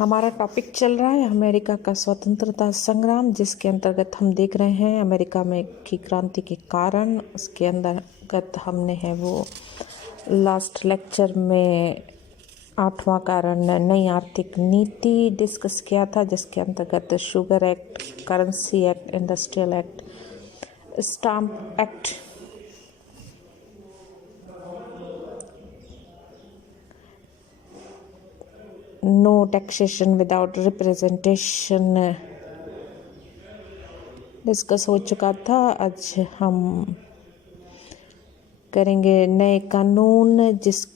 हमारा टॉपिक चल रहा है अमेरिका का स्वतंत्रता संग्राम, जिसके अंतर्गत हम देख रहे हैं अमेरिका में की क्रांति के कारण। उसके अंतर्गत हमने है वो लास्ट लेक्चर में 8वां कारण नई आर्थिक नीति डिस्कस किया था, जिसके अंतर्गत sugar act, currency act, industrial act, stamp act, no taxation without representation discuss हो चुका था। आज हम करेंगे नए कानून, जिस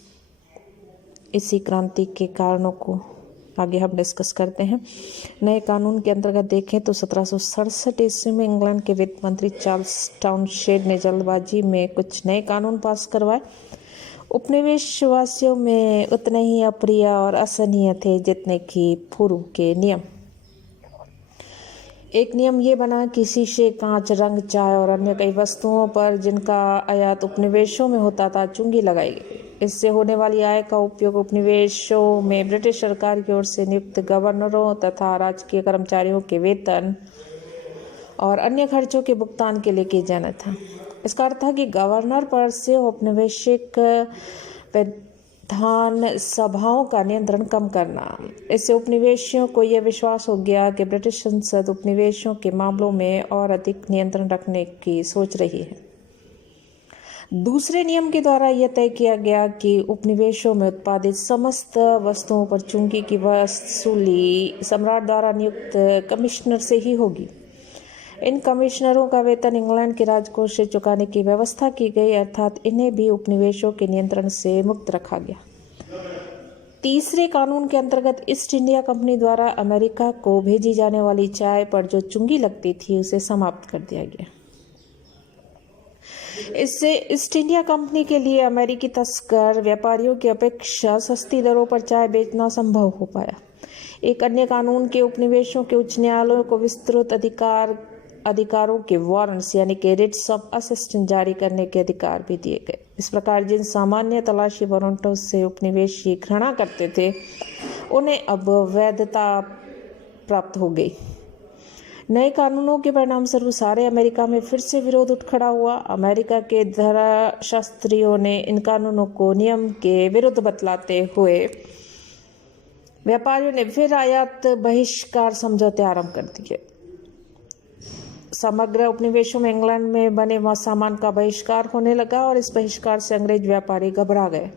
इसी क्रांति के कारणों को आगे हम डिस्कस करते हैं। नए कानून के अंतर्गत देखें तो 1767 ईस्वी में इंग्लैंड के वित्त मंत्री चार्ल्स टाउनशेंड ने जल्दबाजी में कुछ नए कानून पास करवाए। उपनिवेशवासियों में उतने ही अप्रिय और असहनीय थे जितने कि पूर्व के नियम। एक नियम ये बना कि शीशे, कांच, रंग, चाय और अन्य कई वस्तुओं पर जिनका आयात उपनिवेशों में होता था चुंगी लगाई गई। इससे होने वाली आय का उपयोग उपनिवेशों में ब्रिटिश सरकार की ओर से नियुक्त गवर्नरों तथा राजकीय कर्मचारियों के वेतन और अन्य खर्चों के भुगतान के लिए किया जाना था। इसका अर्थ था कि गवर्नर पर से औपनिवेशिक विधान सभाओं का नियंत्रण कम करना। इससे उपनिवेशियों को यह विश्वास हो गया कि ब्रिटिश संसद उपनिवेशों के मामलों में और अधिक नियंत्रण रखने की सोच रही है। दूसरे नियम के द्वारा यह तय किया गया कि उपनिवेशों में उत्पादित समस्त वस्तुओं पर चुंगी की वसूली सम्राट द्वारा नियुक्त कमिश्नर से ही होगी। इन कमिश्नरों का वेतन इंग्लैंड के राजकोष से चुकाने की व्यवस्था की गई, अर्थात इन्हें भी उपनिवेशों के नियंत्रण से मुक्त रखा गया। तीसरे कानून के अंतर्गत ईस्ट इंडिया कंपनी द्वारा अमेरिका को भेजी जाने वाली चाय पर जो चुंगी लगती थी उसे समाप्त कर दिया गया। इससे ईस्ट इंडिया कंपनी के लिए अमेरिकी तस्कर व्यापारियों की अपेक्षा सस्ती दरों पर चाय बेचना संभव हो पाया। एक अन्य कानून के उपनिवेशों के उच्च न्यायालयों को विस्तृत अधिकारों के वारंट्स यानी कि रिट्स ऑफ असिस्टेंस जारी करने के अधिकार भी दिए गए। इस प्रकार जिन सामान्य तलाशी वारंटों से उपनिवेशी घृणा करते थे उन्हें अब वैधता प्राप्त हो गई। नए कानूनों के परिणाम स्वरूप सारे अमेरिका में फिर से विरोध उठ खड़ा हुआ। अमेरिका के धर्मशास्त्रियों ने इन कानूनों को नियम के विरुद्ध बतलाते हुए व्यापारियों ने फिर आयात बहिष्कार समझौते आरंभ कर दिए। समग्र उपनिवेशों में इंग्लैंड में बने सामान का बहिष्कार होने लगा और इस बहिष्कार से अंग्रेज व्यापारी घबरा गए।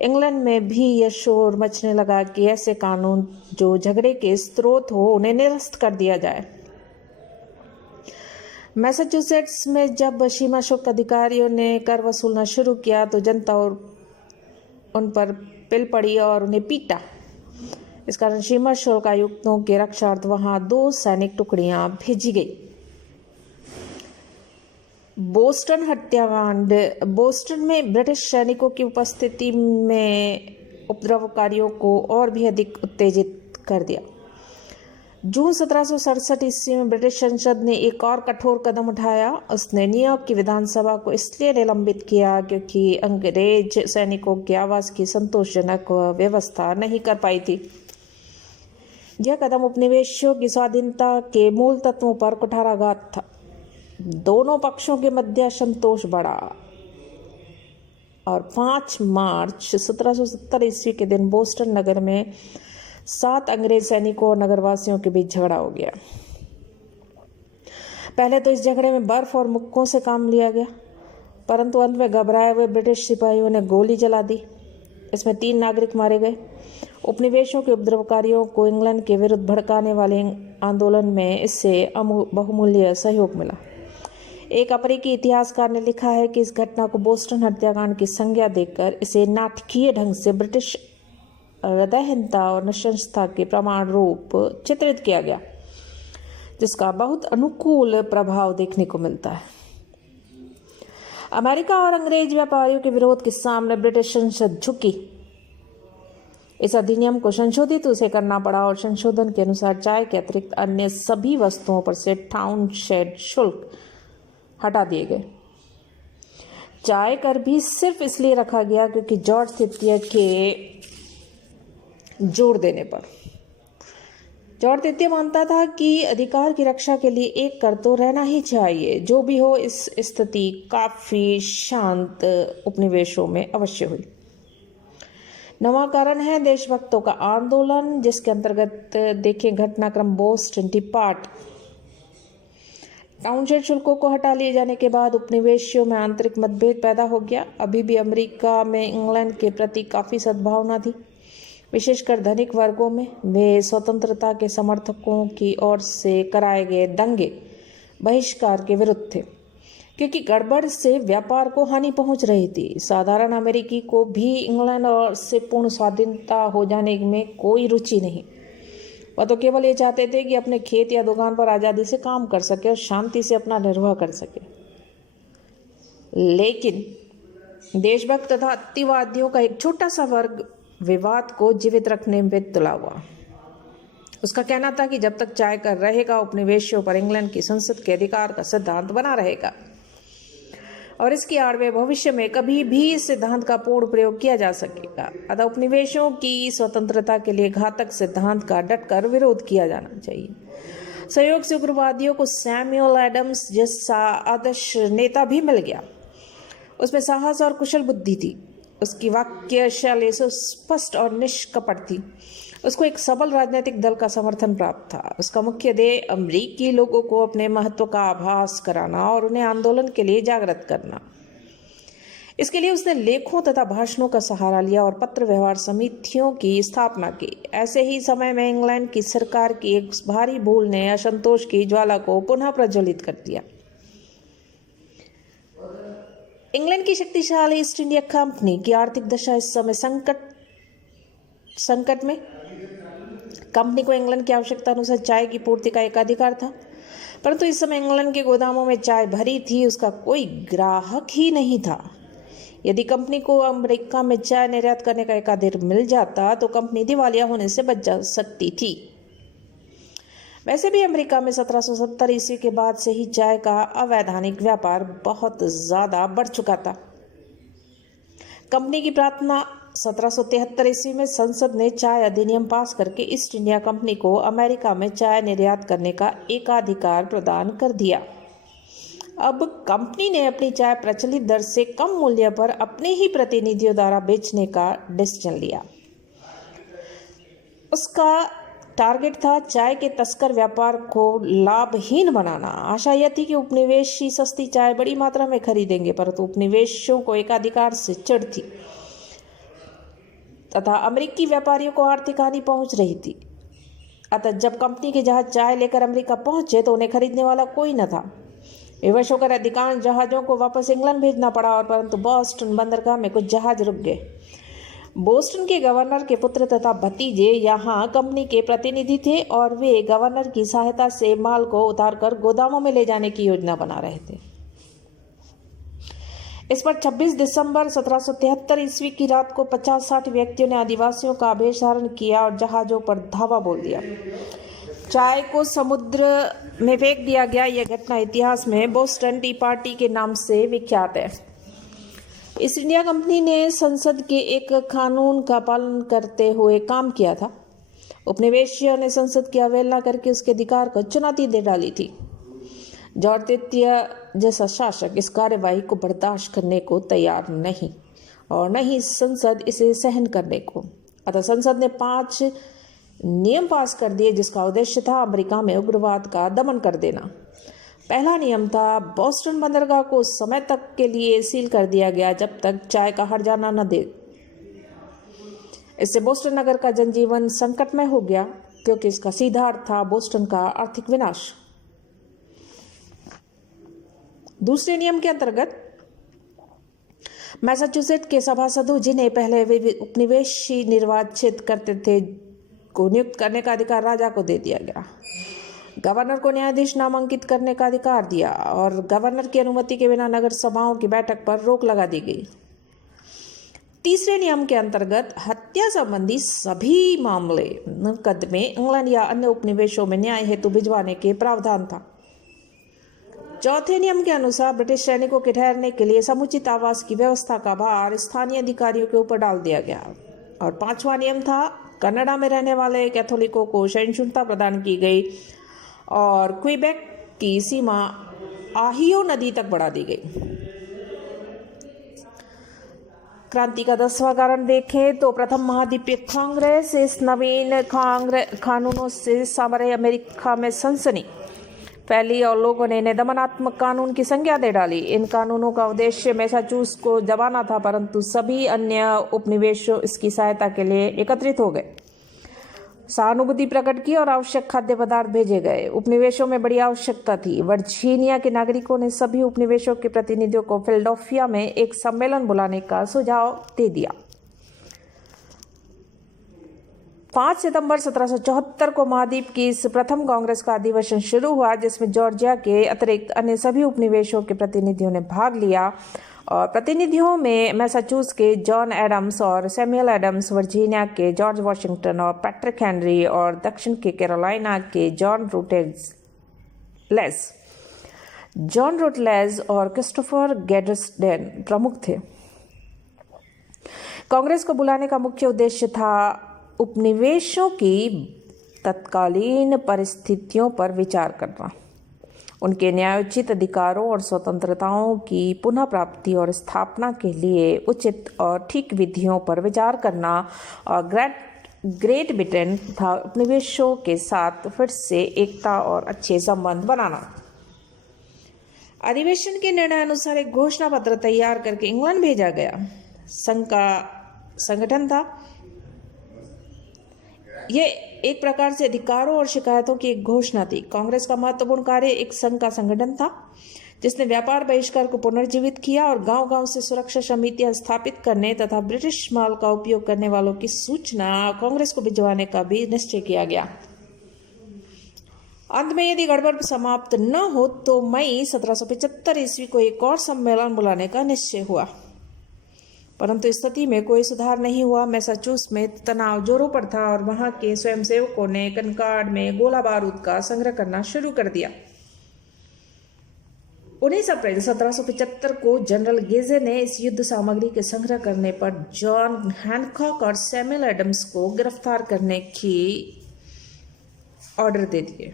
इंग्लैंड में भी यह शोर मचने लगा कि ऐसे कानून जो झगड़े के स्रोत हो उन्हें निरस्त कर दिया जाए। मैसाचुसेट्स में जब सीमा शुल्क अधिकारियों ने कर वसूलना शुरू किया तो जनता उन पर पिल पड़ी और उन्हें पीटा। इस कारण सीमा शुल्क आयुक्तों के रक्षार्थ वहां 2 सैनिक टुकड़ियां भेजी गई। बोस्टन हत्याकांड। बोस्टन में ब्रिटिश सैनिकों की उपस्थिति में उपद्रवकारियों को और भी अधिक उत्तेजित कर दिया। जून 1767 ईस्वी में ब्रिटिश संसद ने एक और कठोर कदम उठाया। उसने न्यूयॉर्क की विधानसभा को इसलिए निलंबित किया क्योंकि अंग्रेज सैनिकों के आवास की संतोषजनक व्यवस्था नहीं कर पाई थी। यह कदम उपनिवेशों की स्वाधीनता के मूल तत्वों पर कुठाराघात था। दोनों पक्षों के मध्य असंतोष बढ़ा और 5 मार्च 1770 ईस्वी के दिन बोस्टन नगर में 7 अंग्रेज सैनिकों और नगरवासियों के बीच झगड़ा हो गया। पहले तो इस झगड़े में बर्फ और मुक्कों से काम लिया गया, परंतु अंत में घबराए हुए ब्रिटिश सिपाहियों ने गोली जला दी। इसमें 3 नागरिक मारे गए। उपनिवेशों के उपद्रवकारियों को इंग्लैंड के विरुद्ध भड़काने वाले आंदोलन में इससे बहुमूल्य सहयोग मिला। एक अफ्रीकी इतिहासकार ने लिखा है कि इस घटना को बोस्टन हत्याकांड की संज्ञा देकर इसे नाटकीय ढंग से ब्रिटिश हृदयहीनता और नृशंसता के प्रमाण रूप चित्रित किया गया, जिसका बहुत अनुकूल प्रभाव देखने को मिलता है। अमेरिका और अंग्रेज व्यापारियों के विरोध के सामने ब्रिटिश संसद झुकी। इस अधिनियम को संशोधित उसे करना पड़ा और संशोधन के अनुसार चाय के अतिरिक्त अन्य सभी वस्तुओं पर से टाउनशेंड शुल्क हटा दिए गए। चाय कर भी सिर्फ इसलिए रखा गया क्योंकि जॉर्ज तृतीय के जोर देने पर जॉर्ज तृतीय मानता था कि अधिकार की रक्षा के लिए एक कर तो रहना ही चाहिए। जो भी हो, इस स्थिति काफी शांत उपनिवेशों में अवश्य हुई। नवा कारण है देशभक्तों का आंदोलन, जिसके अंतर्गत देखें घटनाक्रम बोस्टन टी पार्टी। टाउनशेड शुल्कों को हटा लिए जाने के बाद उपनिवेशियों में आंतरिक मतभेद पैदा हो गया। अभी भी अमेरिका में इंग्लैंड के प्रति काफ़ी सद्भावना थी, विशेषकर धनिक वर्गों में। वे स्वतंत्रता के समर्थकों की ओर से कराए गए दंगे बहिष्कार के विरुद्ध थे, क्योंकि गड़बड़ से व्यापार को हानि पहुंच रही थी। साधारण अमेरिकी को भी इंग्लैंड और से पूर्ण स्वाधीनता हो जाने में कोई रुचि नहीं। वह तो केवल ये चाहते थे कि अपने खेत या दुकान पर आज़ादी से काम कर सके और शांति से अपना निर्वाह कर सके। लेकिन देशभक्त तथा अतिवादियों का एक छोटा सा वर्ग विवाद को जीवित रखने में तुला हुआ। उसका कहना था कि जब तक चाय कर रहेगा, उपनिवेशियों पर इंग्लैंड की संसद के अधिकार का सिद्धांत बना रहेगा और इसकी आड़ में भविष्य में कभी भी इस सिद्धांत का पूर्ण प्रयोग किया जा सकेगा। अतः उपनिवेशों की स्वतंत्रता के लिए घातक सिद्धांत का डटकर विरोध किया जाना चाहिए। सहयोग से उग्रवादियों को सैमुअल एडम्स जैसा आदर्श नेता भी मिल गया। उसमें साहस और कुशल बुद्धि थी। उसकी वाक्य शैली स्पष्ट और निष्कपट थी। उसको एक सबल राजनीतिक दल का समर्थन प्राप्त था। उसका मुख्य ध्येय अमेरिकी लोगों को अपने महत्व का आभास कराना और उन्हें आंदोलन के लिए जागृत करना। इसके लिए उसने लेखों तथा भाषणों का सहारा लिया और पत्र व्यवहार समितियों की स्थापना की। ऐसे ही समय में इंग्लैंड की सरकार की एक भारी भूल ने असंतोष की ज्वाला को पुनः प्रज्वलित कर दिया। इंग्लैंड की शक्तिशाली ईस्ट इंडिया कंपनी की आर्थिक दशा इस समय संकट में। कंपनी को इंग्लैंड की आवश्यकता अनुसार चाय की पूर्ति का एकाधिकार था, परंतु इस समय इंग्लैंड के गोदामों में चाय भरी थी, उसका कोई ग्राहक ही नहीं था। यदि कंपनी को अमेरिका में चाय निर्यात करने का एकाधिकार मिल जाता तो कंपनी दिवालिया होने से बच जा सकती थी। वैसे भी अमेरिका में 1770 ईस्वी के बाद से ही चाय का अवैधानिक व्यापार बहुत ज़्यादा बढ़ चुका था। कंपनी की प्रार्थना 1773 ईस्वी में संसद ने चाय अधिनियम पास करके ईस्ट इंडिया कंपनी को अमेरिका में चाय निर्यात करने का एकाधिकार प्रदान कर दिया। अब कंपनी ने अपनी चाय प्रचलित दर से कम मूल्य पर अपने ही प्रतिनिधियों द्वारा बेचने का डिसीजन लिया। उसका टारगेट था चाय के तस्कर व्यापार को लाभहीन बनाना। आशा यह थी कि उपनिवेशी सस्ती चाय बड़ी मात्रा में खरीदेंगे, परंतु उपनिवेशियों को एकाधिकार से चिढ़ थी तथा अमेरिकी व्यापारियों को आर्थिक हानि पहुंच रही थी। अतः जब कंपनी के जहाज चाय लेकर अमेरिका पहुंचे तो उन्हें खरीदने वाला कोई न था। विवश होकर अधिकांश जहाज़ों को वापस इंग्लैंड भेजना पड़ा और परंतु बोस्टन बंदरगाह में कुछ जहाज रुक गए। बोस्टन के गवर्नर के पुत्र तथा भतीजे यहाँ कंपनी के प्रतिनिधि थे और वे गवर्नर की सहायता से माल को उतारकर गोदामों में ले जाने की योजना बना रहे थे। इस पर 26 दिसंबर 1773 ईस्वी की रात को 50-60 व्यक्तियों ने आदिवासियों का वेश धारण किया और जहाज़ों पर धावा बोल दिया। चाय को समुद्र में फेंक दिया गया। यह घटना इतिहास में बोस्टन टी पार्टी के नाम से विख्यात है। ईस्ट इंडिया कंपनी ने संसद के एक कानून का पालन करते हुए काम किया था। उपनिवेशियों ने संसद की अवहेलना करके उसके अधिकार को चुनौती दे डाली थी। जॉर्ज तृतीय जैसा शासक इस कार्यवाही को बर्दाश्त करने को तैयार नहीं और न ही संसद इसे सहन करने को। अतः संसद ने 5 नियम पास कर दिए जिसका उद्देश्य था अमेरिका में उग्रवाद का दमन कर देना। पहला नियम था बोस्टन बंदरगाह को समय तक के लिए सील कर दिया गया जब तक चाय का हट जाना न दे। इससे बोस्टन नगर का जनजीवन संकटमय हो गया क्योंकि इसका सीधा अर्थ था बोस्टन का आर्थिक विनाश। दूसरे नियम के अंतर्गत मैसाचुसेट्स के सभासदों जिन्हें पहले वे उपनिवेशी निर्वाचित करते थे को नियुक्त करने का अधिकार राजा को दे दिया गया। गवर्नर को न्यायाधीश नामांकित करने का अधिकार दिया और गवर्नर की अनुमति के बिना नगर सभाओं की बैठक पर रोक लगा दी गई। तीसरे नियम के अंतर्गत हत्या संबंधी सभी मामले मुकदमे इंग्लैंड या अन्य उपनिवेशों में न्याय हेतु भिजवाने के प्रावधान था। चौथे नियम के अनुसार ब्रिटिश सैनिकों के ठहरने के लिए समुचित आवास की व्यवस्था का भार स्थानीय अधिकारियों के ऊपर डाल दिया गया। और 5वां नियम था कनाडा में रहने वाले कैथोलिकों को सहिष्णुता प्रदान की गई और क्विबेक की सीमा आहियो नदी तक बढ़ा दी गई। क्रांति का 10वां कारण देखें तो प्रथम महाद्वीपीय कांग्रेस इस नवीन कानूनों से सामरिक अमेरिका में सनसनी फैली और लोगों ने इन्हें दमनात्मक कानून की संज्ञा दे डाली। इन कानूनों का उद्देश्य मैसाचुसेट्स को दबाना था, परंतु सभी अन्य उपनिवेशों इसकी सहायता के लिए एकत्रित हो गए, सहानुभूति प्रकट की और आवश्यक खाद्य पदार्थ भेजे गए। उपनिवेशों में बड़ी आवश्यकता थी। वर्जीनिया के नागरिकों ने सभी उपनिवेशों के प्रतिनिधियों को फिलाडेल्फिया में एक सम्मेलन बुलाने का सुझाव दे दिया। 5 सितंबर 1774 को महाद्वीप की इस प्रथम कांग्रेस का अधिवेशन शुरू हुआ, जिसमें जॉर्जिया के अतिरिक्त अन्य सभी उपनिवेशों के प्रतिनिधियों ने भाग लिया और प्रतिनिधियों में मैसाचुसेट्स के जॉन एडम्स और सैमुअल एडम्स, वर्जीनिया के जॉर्ज वाशिंगटन और पैट्रिक हेनरी और दक्षिण के कैरोलिना के जॉन रूटलेज और क्रिस्टोफर गैडर्सडेन प्रमुख थे। कांग्रेस को बुलाने का मुख्य उद्देश्य था उपनिवेशों की तत्कालीन परिस्थितियों पर विचार करना, उनके न्यायोचित अधिकारों और स्वतंत्रताओं की पुनः प्राप्ति और स्थापना के लिए उचित और ठीक विधियों पर विचार करना और ग्रेट ब्रिटेन तथा उपनिवेशों के साथ फिर से एकता और अच्छे संबंध बनाना। अधिवेशन के निर्णय अनुसार एक घोषणा पत्र तैयार करके इंग्लैंड भेजा गया। संघ का संगठन था। यह एक प्रकार से अधिकारों और शिकायतों की एक घोषणा थी। कांग्रेस का महत्वपूर्ण कार्य एक संघ का संगठन था, जिसने व्यापार बहिष्कार को पुनर्जीवित किया और गांव-गांव से सुरक्षा समितियां स्थापित करने तथा ब्रिटिश माल का उपयोग करने वालों की सूचना कांग्रेस को भिजवाने का भी निश्चय किया गया। अंत में यदि गड़बड़ समाप्त न हो तो मई 1775 ईस्वी को एक और सम्मेलन बुलाने का निश्चय हुआ, परंतु स्थिति में कोई सुधार नहीं हुआ। मैसाचुसेट्स में तनाव जोरों पर था और वहां के स्वयंसेवकों ने कनकॉर्ड में गोला बारूद का संग्रह करना शुरू कर दिया। 19 अप्रैल 1775 को जनरल गेजे ने इस युद्ध सामग्री के संग्रह करने पर जॉन हैनकॉक और सैमुअल एडम्स को गिरफ्तार करने की ऑर्डर दे दिए।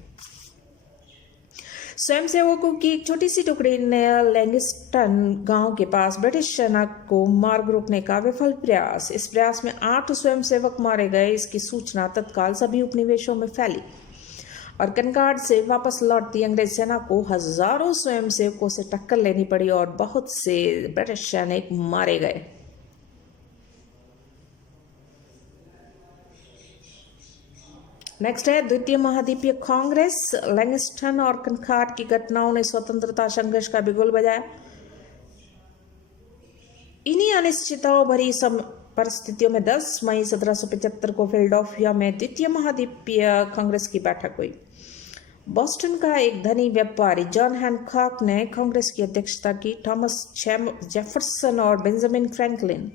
स्वयंसेवकों की एक छोटी सी टुकड़ी ने लैंगिस्टन गांव के पास ब्रिटिश सेना को मार्ग रोकने का विफल प्रयास। इस प्रयास में 8 स्वयंसेवक मारे गए। इसकी सूचना तत्काल सभी उपनिवेशों में फैली और कनकॉर्ड से वापस लौटती अंग्रेज सेना को हजारों स्वयंसेवकों से टक्कर लेनी पड़ी और बहुत से ब्रिटिश सैनिक मारे गए। नेक्स्ट है द्वितीय महाद्वीपीय कांग्रेस। लैंगिस्टन और कनकॉर्ड की घटनाओं ने स्वतंत्रता संघर्ष का बिगुल बजाया। इन्हीं अनिश्चितताओं भरी परिस्थितियों में 10 मई 1775 को फिलाडेल्फिया में द्वितीय महाद्वीपीय कांग्रेस की बैठक हुई। बोस्टन का एक धनी व्यापारी जॉन हैनकॉक ने कांग्रेस की अध्यक्षता की। थॉमस जेफरसन और बेंजामिन फ्रैंकलिन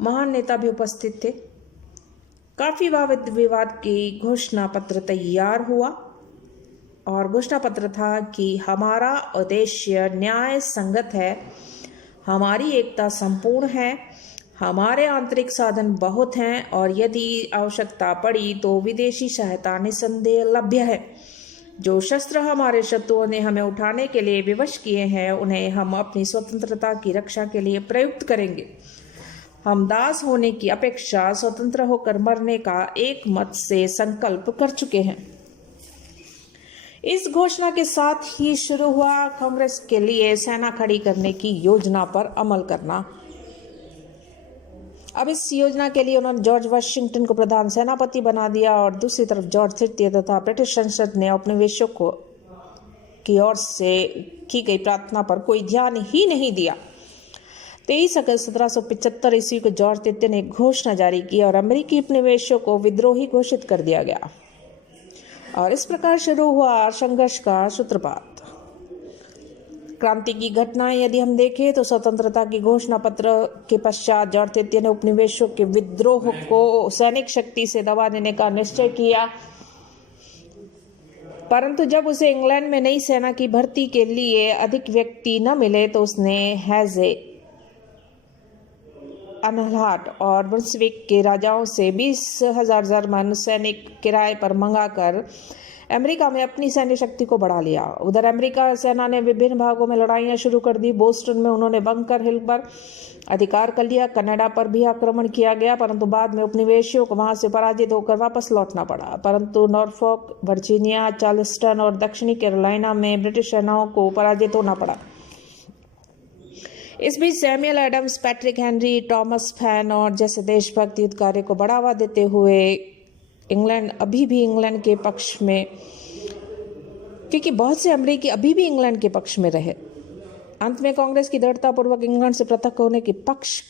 महान नेता भी उपस्थित थे। काफी वाद विवाद की घोषणा पत्र तैयार हुआ और घोषणा पत्र था कि हमारा उद्देश्य न्याय संगत है, हमारी एकता संपूर्ण है, हमारे आंतरिक साधन बहुत हैं और यदि आवश्यकता पड़ी तो विदेशी सहायता निसंदेह लभ्य है। जो शस्त्र हमारे शत्रुओं ने हमें उठाने के लिए विवश किए हैं, उन्हें हम अपनी स्वतंत्रता की रक्षा के लिए प्रयुक्त करेंगे। हम दास होने की अपेक्षा स्वतंत्र होकर मरने का एक मत से संकल्प कर चुके हैं। इस घोषणा के साथ ही शुरू हुआ कांग्रेस के लिए सेना खड़ी करने की योजना पर अमल करना। अब इस योजना के लिए उन्होंने जॉर्ज वाशिंगटन को प्रधान सेनापति बना दिया और दूसरी तरफ जॉर्ज तृतीय तथा ब्रिटिश संसद ने उपनिवेशों की ओर से की गई प्रार्थना पर कोई ध्यान ही नहीं दिया। 23 अगस्त 1775 ईस्वी को जॉर्ज तृतीय ने एक घोषणा जारी की और अमेरिकी उपनिवेशों को विद्रोही घोषित कर दिया गया और इस प्रकार शुरू हुआ संघर्ष का सूत्रपात। क्रांति की घटनाएं यदि हम देखें तो स्वतंत्रता की घोषणा पत्र के पश्चात जॉर्ज तृतीय ने उपनिवेशों के विद्रोह को सैनिक शक्ति से दबा देने का निश्चय किया, परंतु जब उसे इंग्लैंड में नई सेना की भर्ती के लिए अधिक व्यक्ति न मिले तो उसने अनहलाट और ब्रुंसविक के राजाओं से 20,000 जर्मन सैनिक किराए पर मंगाकर अमेरिका में अपनी सैन्य शक्ति को बढ़ा लिया। उधर अमेरिका सेना ने विभिन्न भागों में लड़ाइयां शुरू कर दी। बोस्टन में उन्होंने बंकर हिल पर अधिकार कर लिया। कनाडा पर भी आक्रमण किया गया, परंतु बाद में उपनिवेशियों को वहां से पराजित होकर वापस लौटना पड़ा। परंतु नॉर्फोक, वर्जीनिया, चार्ल्सटन और दक्षिणी कैरोलिना में ब्रिटिश सेनाओं को पराजित होना पड़ा। इस बीच Samuel Adams, Patrick Henry, Thomas Paine और जैसे देशभक्त युद्ध कार्य को बढ़ावा देते हुए इंग्लैंड अभी भी इंग्लैंड के पक्ष में, क्योंकि बहुत से अमेरिकी अभी भी इंग्लैंड के पक्ष में रहे। अंत में कांग्रेस की दृढ़तापूर्वक इंग्लैंड से पृथक होने के पक्ष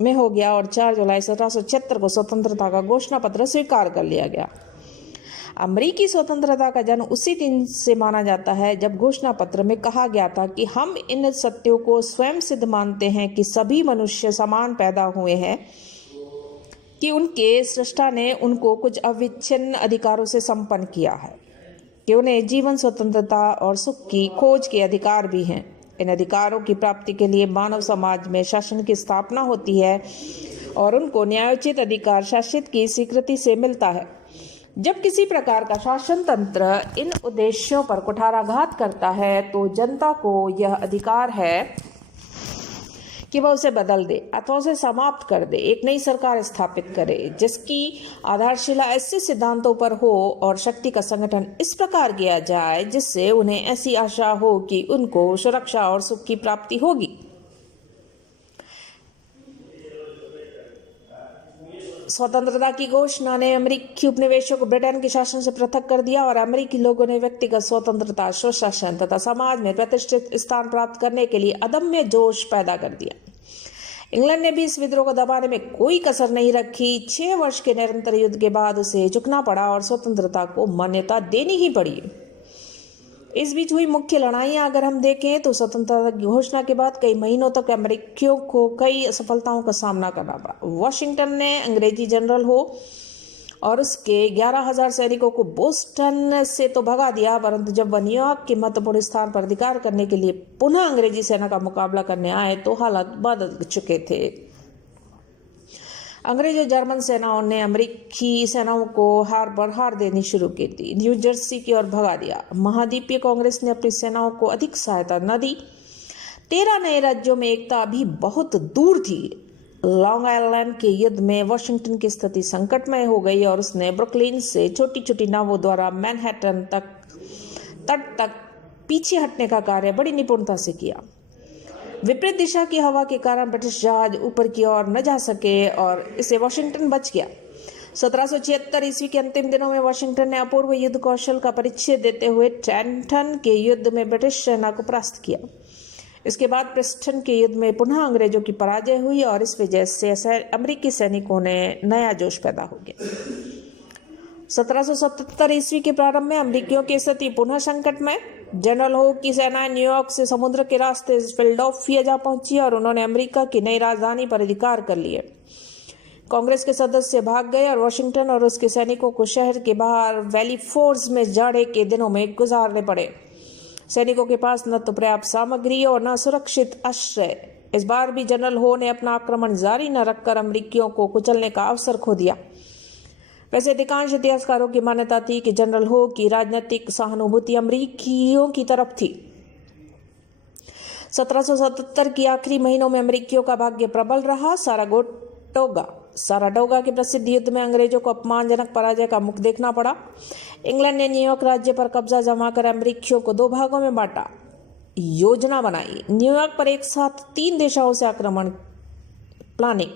में हो गया और 4 जुलाई 1776 को स्वतंत्रता का घोषणा पत्र स्वीकार कर लिया गया। अमेरिकी स्वतंत्रता का जन्म उसी दिन से माना जाता है जब घोषणा पत्र में कहा गया था कि हम इन सत्यों को स्वयं सिद्ध मानते हैं कि सभी मनुष्य समान पैदा हुए हैं, कि उनके सृष्टा ने उनको कुछ अविच्छिन्न अधिकारों से संपन्न किया है, कि उन्हें जीवन, स्वतंत्रता और सुख की खोज के अधिकार भी हैं। इन अधिकारों की प्राप्ति के लिए मानव समाज में शासन की स्थापना होती है और उनको न्यायोचित अधिकार शासित की स्वीकृति से मिलता है। जब किसी प्रकार का शासन तंत्र इन उद्देश्यों पर कुठाराघात करता है तो जनता को यह अधिकार है कि वह उसे बदल दे अथवा उसे समाप्त कर दे, एक नई सरकार स्थापित करे जिसकी आधारशिला ऐसे सिद्धांतों पर हो और शक्ति का संगठन इस प्रकार किया जाए जिससे उन्हें ऐसी आशा हो कि उनको सुरक्षा और सुख की प्राप्ति होगी। स्वतंत्रता की घोषणा ने अमेरिकी उपनिवेशों को ब्रिटेन के शासन से पृथक कर दिया और अमेरिकी लोगों ने व्यक्तिगत स्वतंत्रता, स्वशासन तथा समाज में प्रतिष्ठित स्थान प्राप्त करने के लिए अदम्य जोश पैदा कर दिया। इंग्लैंड ने भी इस विद्रोह को दबाने में कोई कसर नहीं रखी। 6 वर्ष के निरंतर युद्ध के बाद उसे झुकना पड़ा और स्वतंत्रता को मान्यता देनी ही पड़ी। इस बीच हुई मुख्य लड़ाइयां अगर हम देखें तो स्वतंत्रता की घोषणा के बाद कई महीनों तक अमेरिकियों को कई असफलताओं का सामना करना पड़ा। वॉशिंगटन ने अंग्रेजी जनरल हो और उसके 11,000 सैनिकों को बोस्टन से तो भगा दिया, परंतु जब वह न्यूयॉर्क के महत्वपूर्ण स्थान पर अधिकार करने के लिए पुनः अंग्रेजी सेना का मुकाबला करने आए तो हालात बदल चुके थे। अंग्रेज और जर्मन सेनाओं ने अमेरिकी सेनाओं को हार पर हार देनी शुरू की थी, न्यू जर्सी की ओर भगा दिया। महाद्वीपीय कांग्रेस ने अपनी सेनाओं को अधिक सहायता न दी। 13 नए राज्यों में एकता अभी बहुत दूर थी। लॉन्ग आइलैंड के युद्ध में वॉशिंगटन की स्थिति संकटमय हो गई और उसने ब्रुकलिन से छोटी छोटी नावों द्वारा मैनहट्टन तट तक पीछे हटने का कार्य बड़ी निपुणता से किया। विपरीत दिशा की हवा के कारण ब्रिटिश जहाज ऊपर की ओर न जा सके और इससे वॉशिंगटन बच गया। 1776 ईस्वी के अंतिम दिनों में वॉशिंगटन ने अपूर्व युद्ध कौशल का परिचय देते हुए ट्रेंटन के युद्ध में ब्रिटिश सेना को परास्त किया। इसके बाद प्रिंसटन के युद्ध में पुनः अंग्रेजों की पराजय हुई और इस वजह से अमेरिकी सैनिकों ने नया जोश पैदा हो गया। 1777 ईस्वी के प्रारंभ में अमेरिकियों की स्थिति पुनः संकट में। जनरल हो की सेना न्यूयॉर्क से समुद्र के रास्ते फिलाडेल्फिया जा पहुंची और उन्होंने अमेरिका की नई राजधानी पर अधिकार कर लिए। कांग्रेस के सदस्य भाग गए और वॉशिंगटन और उसके सैनिकों को शहर के बाहर वैली फोर्स में जाड़े के दिनों में गुजारने पड़े। सैनिकों के पास न तो पर्याप्त सामग्री और न सुरक्षित आश्रय। इस बार भी जनरल हो ने अपना आक्रमण जारी न रखकर अमेरिकियों को कुचलने का अवसर खो दिया। वैसे अधिकांश इतिहासकारों की मान्यता थी कि जनरल हो की राजनीतिक सहानुभूति अमेरिकियों की तरफ थी। 1777 की आखिरी महीनों में अमेरिकियों का भाग्य प्रबल रहा। साराटोगा के प्रसिद्ध युद्ध में अंग्रेजों को अपमानजनक पराजय का मुख देखना पड़ा। इंग्लैंड ने न्यूयॉर्क राज्य पर कब्जा जमाकर अमेरिकियों को 2 भागों में बांटा। योजना बनाई न्यूयॉर्क पर एक साथ 3 दिशाओं से आक्रमण प्लानिंग।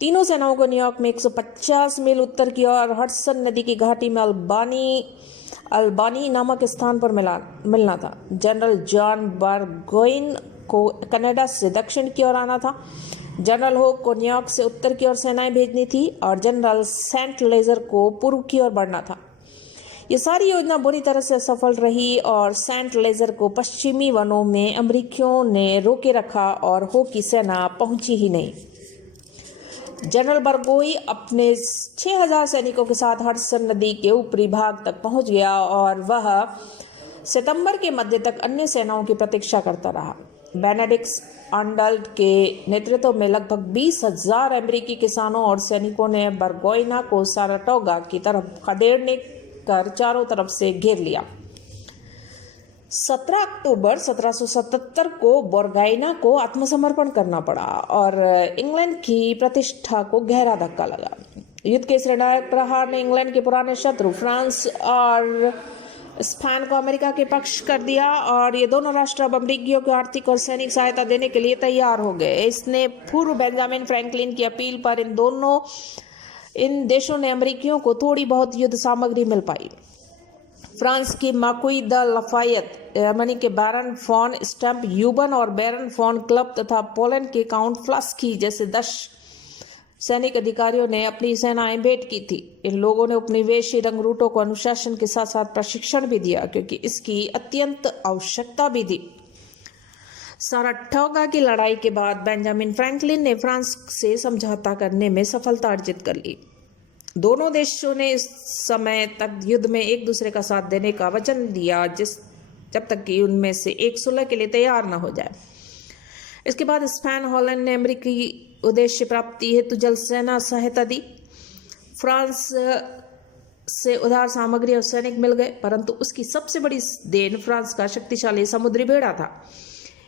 तीनों सेनाओं को न्यूयॉर्क में 150 मील उत्तर की ओर हडसन नदी की घाटी में अल्बानी नामक स्थान पर मिलना था। जनरल जॉन बर्गोइन को कनाडा से दक्षिण की ओर आना था। जनरल होक को न्यूयॉर्क से उत्तर की ओर सेनाएं भेजनी थी और जनरल सेंट लेजर को पूर्व की ओर बढ़ना था। ये सारी योजना बुरी तरह से असफल रही और सेंट लेजर को पश्चिमी वनों में अमेरिकियों ने रोके रखा और होक की सेना पहुंची ही नहीं। जनरल बर्गोई अपने 6,000 सैनिकों के साथ हडसन नदी के ऊपरी भाग तक पहुंच गया और वह सितंबर के मध्य तक अन्य सेनाओं की प्रतीक्षा करता रहा। बेनेडिक्ट आर्नल्ड के नेतृत्व में लगभग 20,000 अमेरिकी किसानों और सैनिकों ने बरगोइना को साराटोगा की तरफ खदेड़ने कर चारों तरफ से घेर लिया। 17 अक्टूबर 1777 को बोरगोइना को आत्मसमर्पण करना पड़ा और इंग्लैंड की प्रतिष्ठा को गहरा धक्का लगा। युद्ध के इस निर्णायक प्रहार ने इंग्लैंड के पुराने शत्रु फ्रांस और स्पेन को अमेरिका के पक्ष कर दिया और ये दोनों राष्ट्र अब अमेरिकियों को आर्थिक और सैनिक सहायता देने के लिए तैयार हो गए। इसने पूर्व बेंजामिन फ्रैंकलिन की अपील पर इन देशों ने अमेरिकियों को थोड़ी बहुत युद्ध सामग्री मिल पाई। फ्रांस की मार्क्वी द लफायत, जर्मनी के बैरन फॉन स्टम्प यूबन और बैरन फॉन क्लब तथा पोलैंड के काउंट फ्लास्की जैसे 10 सैनिक अधिकारियों ने अपनी सेनाएं भेंट की थी। इन लोगों ने उपनिवेशी रंगरूटों को अनुशासन के साथ साथ प्रशिक्षण भी दिया क्योंकि इसकी अत्यंत आवश्यकता भी थी। साराटोगा की लड़ाई के बाद बेंजामिन फ्रैंकलिन ने फ्रांस से समझौता करने में सफलता अर्जित कर ली। दोनों देशों ने इस समय तक युद्ध में एक दूसरे का साथ देने का वचन दिया जब तक कि उनमें से एक सुलह के लिए तैयार न हो जाए। इसके बाद स्पेन हॉलैंड ने अमेरिकी उद्देश्य प्राप्ति हेतु जल सेना सहायता दी। फ्रांस से उधार सामग्री और सैनिक मिल गए, परंतु उसकी सबसे बड़ी देन फ्रांस का शक्तिशाली समुद्री बेड़ा था।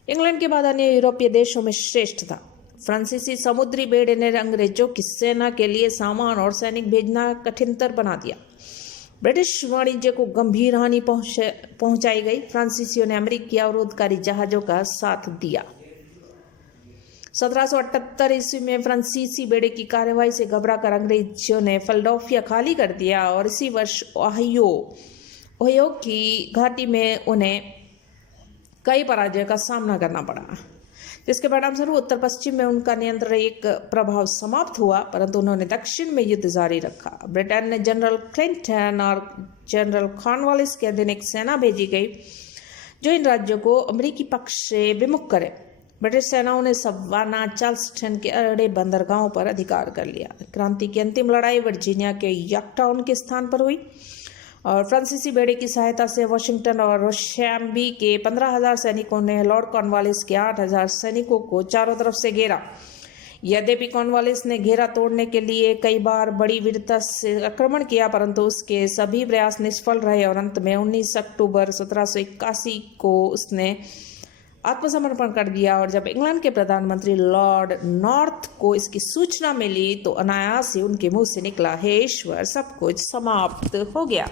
इंग्लैंड के बाद अन्य यूरोपीय देशों में श्रेष्ठ था। फ्रांसीसी समुद्री बेड़े ने अंग्रेजों की सेना के लिए सामान और सैनिक भेजना कठिनतर बना दिया। ब्रिटिश वाणिज्य को गंभीर हानि पहुंचाई गई। फ्रांसीसियों ने अमेरिकी अवरोधकारी जहाजों का साथ दिया। 1778 ईस्वी में फ्रांसीसी बेड़े की कार्यवाही से घबराकर अंग्रेजों ने फिलाडेल्फिया खाली कर दिया और इसी वर्ष ओहियो की घाटी में उन्हें कई पराजय का सामना करना पड़ा, जिसके परिणामस्वरूप उत्तर पश्चिम में उनका नियंत्रण प्रभाव समाप्त हुआ, परंतु उन्होंने दक्षिण में युद्ध जारी रखा। ब्रिटेन ने जनरल क्लिंटन और जनरल कॉर्नवालिस के अधीन एक सेना भेजी गई जो इन राज्यों को अमेरिकी पक्ष से विमुख करे। ब्रिटिश सेनाओं ने सवाना, चार्ल्सटन के अड़े बंदरगाहों पर अधिकार कर लिया। क्रांति की अंतिम लड़ाई वर्जीनिया के यॉर्कटाउन के स्थान पर हुई और फ्रांसीसी बेड़े की सहायता से वाशिंगटन और रोशैम्बी के 15,000 सैनिकों ने लॉर्ड कॉर्नवालिस के 8,000 सैनिकों को चारों तरफ से घेरा। यद्यपि कॉर्नवालिस ने घेरा तोड़ने के लिए कई बार बड़ी वीरता से आक्रमण किया, परंतु उसके सभी प्रयास निष्फल रहे और अंत में 19 अक्टूबर 1781 को उसने आत्मसमर्पण कर दिया। और जब इंग्लैंड के प्रधानमंत्री लॉर्ड नॉर्थ को इसकी सूचना मिली तो अनायास ही उनके मुंह से निकला, हे ईश्वर, सब कुछ समाप्त हो गया।